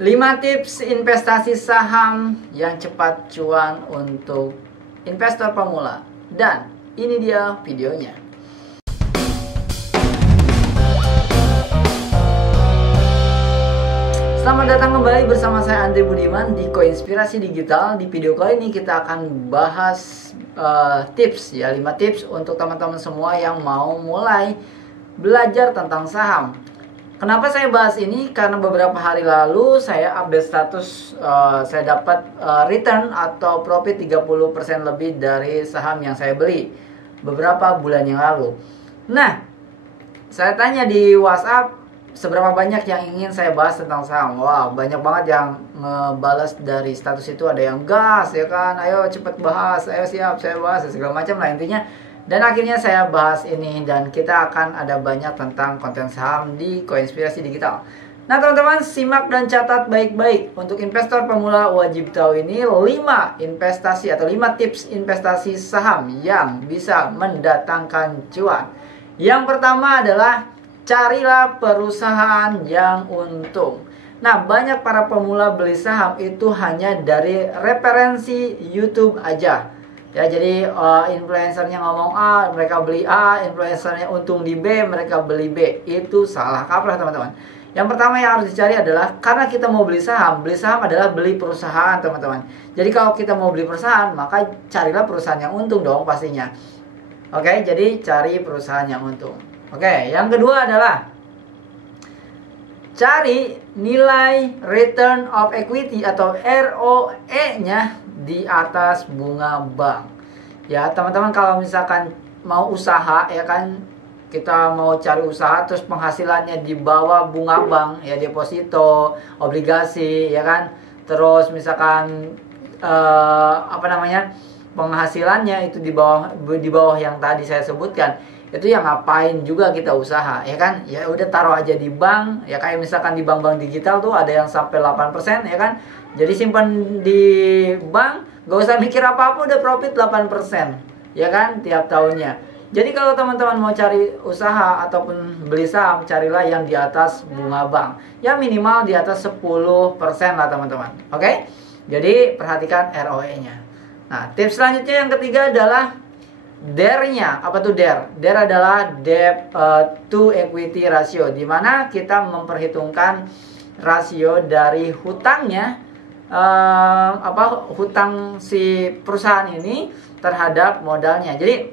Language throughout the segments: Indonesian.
5 tips investasi saham yang cepat cuan untuk investor pemula. Dan ini dia videonya. Selamat datang kembali bersama saya Andri Budiman di Koinspirasi Digital. Di video kali ini kita akan bahas tips ya, 5 tips untuk teman-teman semua yang mau mulai belajar tentang saham. Kenapa saya bahas ini? Karena beberapa hari lalu saya update status saya dapat return atau profit 30% lebih dari saham yang saya beli beberapa bulan yang lalu. Nah, saya tanya di WhatsApp seberapa banyak yang ingin saya bahas tentang saham. Wow, banyak banget yang ngebalas dari status itu. Ada yang gas ya kan, ayo cepet bahas, ayo siap saya bahas, segala macam lah intinya. Dan akhirnya saya bahas ini dan kita akan ada banyak tentang konten saham di Koinspirasi Digital. Nah teman-teman, simak dan catat baik-baik. Untuk investor pemula wajib tahu ini 5 investasi atau 5 tips investasi saham yang bisa mendatangkan cuan. Yang pertama adalah carilah perusahaan yang untung. Nah, banyak para pemula beli saham itu hanya dari referensi YouTube aja. Ya, jadi influencernya ngomong A, mereka beli A, influencernya untung di B, mereka beli B. Itu salah kaprah teman-teman. Yang pertama yang harus dicari adalah, karena kita mau beli saham adalah beli perusahaan teman-teman. Jadi kalau kita mau beli perusahaan, maka carilah perusahaan yang untung dong pastinya. Oke, jadi cari perusahaan yang untung. Oke, yang kedua adalah cari nilai return of equity atau ROE-nya di atas bunga bank. Ya, teman-teman kalau misalkan mau usaha ya kan, kita mau cari usaha terus penghasilannya di bawah bunga bank ya, deposito, obligasi ya kan. Terus misalkan penghasilannya itu di bawah yang tadi saya sebutkan. Itu yang ngapain juga kita usaha ya kan, ya udah taruh aja di bank ya, kayak misalkan di bank-bank digital tuh ada yang sampai 8% ya kan, jadi simpan di bank gak usah mikir apa-apa udah profit 8% ya kan tiap tahunnya. Jadi kalau teman-teman mau cari usaha ataupun beli saham, carilah yang di atas bunga bank ya, minimal di atas 10% lah teman-teman. Oke, jadi perhatikan ROE-nya. Nah, tips selanjutnya yang ketiga adalah DER-nya. Apa tuh DER? DER adalah debt to equity ratio, di mana kita memperhitungkan rasio dari hutangnya, hutang si perusahaan ini terhadap modalnya. Jadi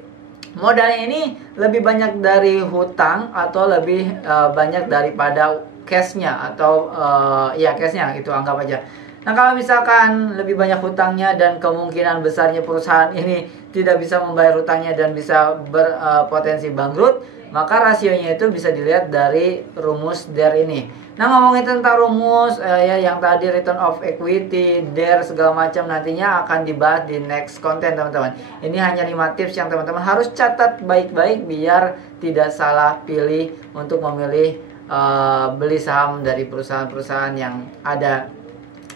modalnya ini lebih banyak dari hutang atau lebih banyak daripada cash-nya atau ya cash-nya itu anggap aja. Nah kalau misalkan lebih banyak hutangnya dan kemungkinan besarnya perusahaan ini tidak bisa membayar hutangnya dan bisa berpotensi bangkrut, maka rasionya itu bisa dilihat dari rumus DER ini. Nah ngomongin tentang rumus ya yang tadi return of equity, DER segala macam nantinya akan dibahas di next konten teman-teman. Ini hanya 5 tips yang teman-teman harus catat baik-baik biar tidak salah pilih untuk memilih beli saham dari perusahaan-perusahaan yang ada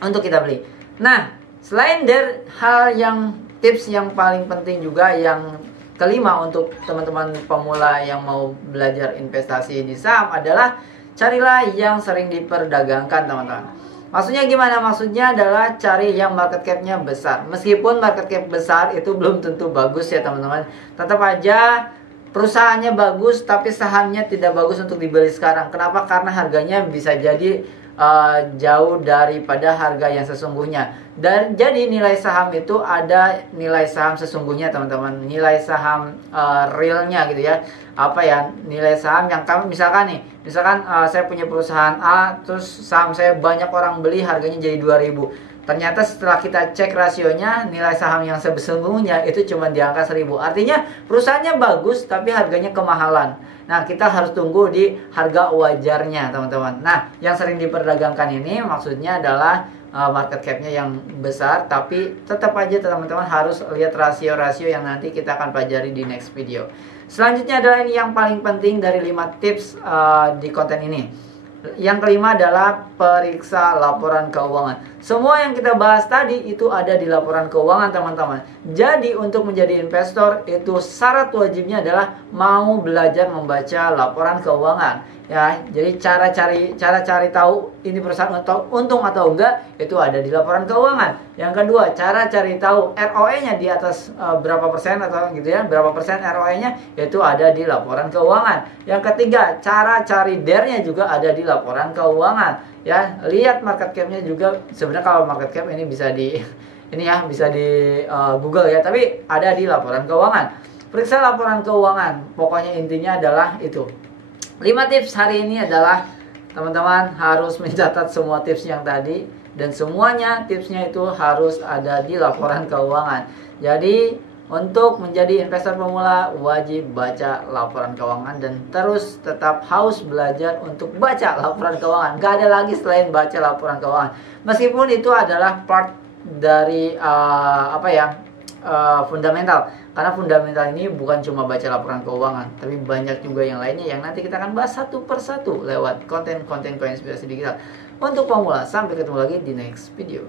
untuk kita beli. Nah, selain dari hal yang tips yang paling penting juga yang kelima untuk teman-teman pemula yang mau belajar investasi di saham adalah carilah yang sering diperdagangkan teman-teman. Maksudnya gimana? Maksudnya adalah cari yang market cap-nya besar. Meskipun market cap besar itu belum tentu bagus ya teman-teman. Tetap aja perusahaannya bagus tapi sahamnya tidak bagus untuk dibeli sekarang. Kenapa? Karena harganya bisa jadi jauh daripada harga yang sesungguhnya. Dan jadi nilai saham itu ada nilai saham sesungguhnya teman-teman, nilai saham realnya gitu ya. Apa ya, nilai saham yang kamu misalkan saya punya perusahaan A, terus saham saya banyak orang beli, harganya jadi 2.000. Ternyata setelah kita cek rasionya, nilai saham yang sesungguhnya itu cuma di angka 1.000. Artinya perusahaannya bagus tapi harganya kemahalan. Nah, kita harus tunggu di harga wajarnya, teman-teman. Nah, yang sering diperdagangkan ini maksudnya adalah market cap-nya yang besar, tapi tetap aja teman-teman harus lihat rasio-rasio yang nanti kita akan pelajari di next video. Selanjutnya adalah ini yang paling penting dari 5 tips di konten ini. Yang kelima adalah periksa laporan keuangan. Semua yang kita bahas tadi itu ada di laporan keuangan teman-teman. Jadi untuk menjadi investor itu syarat wajibnya adalah mau belajar membaca laporan keuangan. Ya, jadi cara cari tahu ini perusahaan untung atau enggak itu ada di laporan keuangan. Yang kedua, cara cari tahu ROE-nya di atas berapa persen atau gitu ya, berapa persen ROE-nya itu ada di laporan keuangan. Yang ketiga, cara cari DER-nya juga ada di laporan keuangan. Ya, lihat market cap-nya juga. Sebenarnya kalau market cap ini bisa di bisa di Google ya, tapi ada di laporan keuangan. Periksa laporan keuangan. Pokoknya intinya adalah itu. 5 tips hari ini adalah teman-teman harus mencatat semua tips yang tadi, dan semuanya tipsnya itu harus ada di laporan keuangan. Jadi untuk menjadi investor pemula wajib baca laporan keuangan dan terus tetap haus belajar untuk baca laporan keuangan. Gak ada lagi selain baca laporan keuangan. Meskipun itu adalah part dari fundamental. Karena fundamental ini bukan cuma baca laporan keuangan, tapi banyak juga yang lainnya yang nanti kita akan bahas satu persatu lewat konten-konten koinspirasi digital untuk pemula. Sampai ketemu lagi di next video.